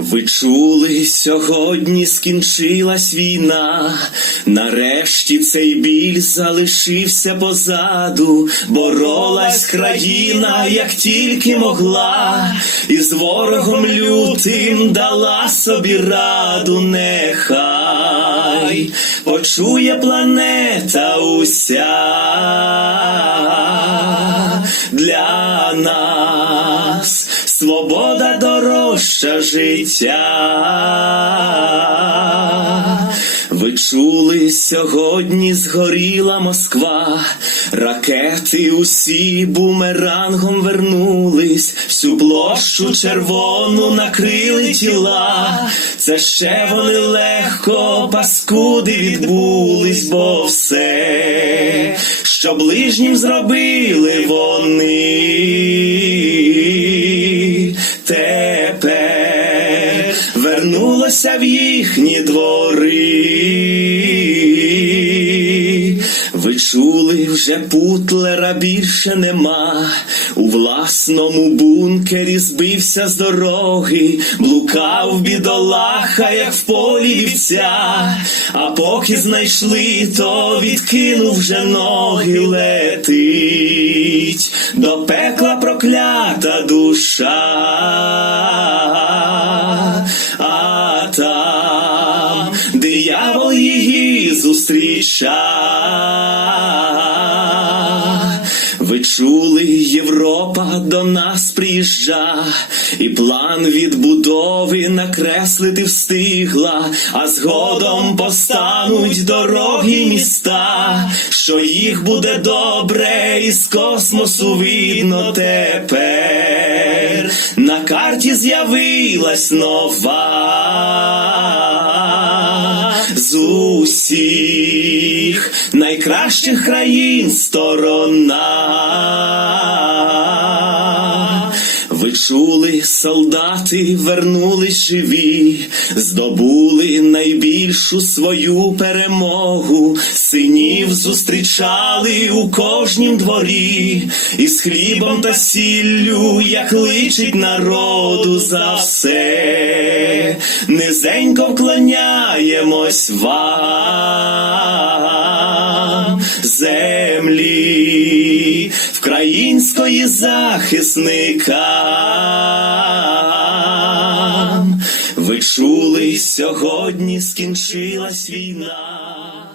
Ви чули, сьогодні скінчилась війна, нарешті цей біль залишився позаду, боролась країна, як тільки могла, і з ворогом лютим дала собі раду, нехай почує планета уся. Для нас свобода дорожча життя. Ви чули, сьогодні згоріла Москва, ракети усі бумерангом вернулись, всю площу червону накрили тіла. Це ще вони легко паскуди відбулись, бо все, що ближнім зробили вони. Тепер вернулося в їхні двори. Ви чули, вже путлера більше нема. У власному бункері збився з дороги, блукав бідолаха, як в полі вівця. А поки знайшли, то відкинув вже ноги летить. До пекла проклята душа. Зустріча. Ви чули, Європа до нас приїжджа, і план відбудови накреслити встигла, а згодом постануть дороги міста, що їх буде добре, із космосу видно тепер. На карті з'явилась нова з усіх найкращих країн сторона. Ви чули, солдати вернулись живі, здобули найбільшу свою перемогу, синів зустрічали у кожнім дворі, із хлібом та сіллю, як личить народу за все, низенько вклоняємось вам, землі, вкраїнської захисникам. Ви чули, сьогодні скінчилась війна.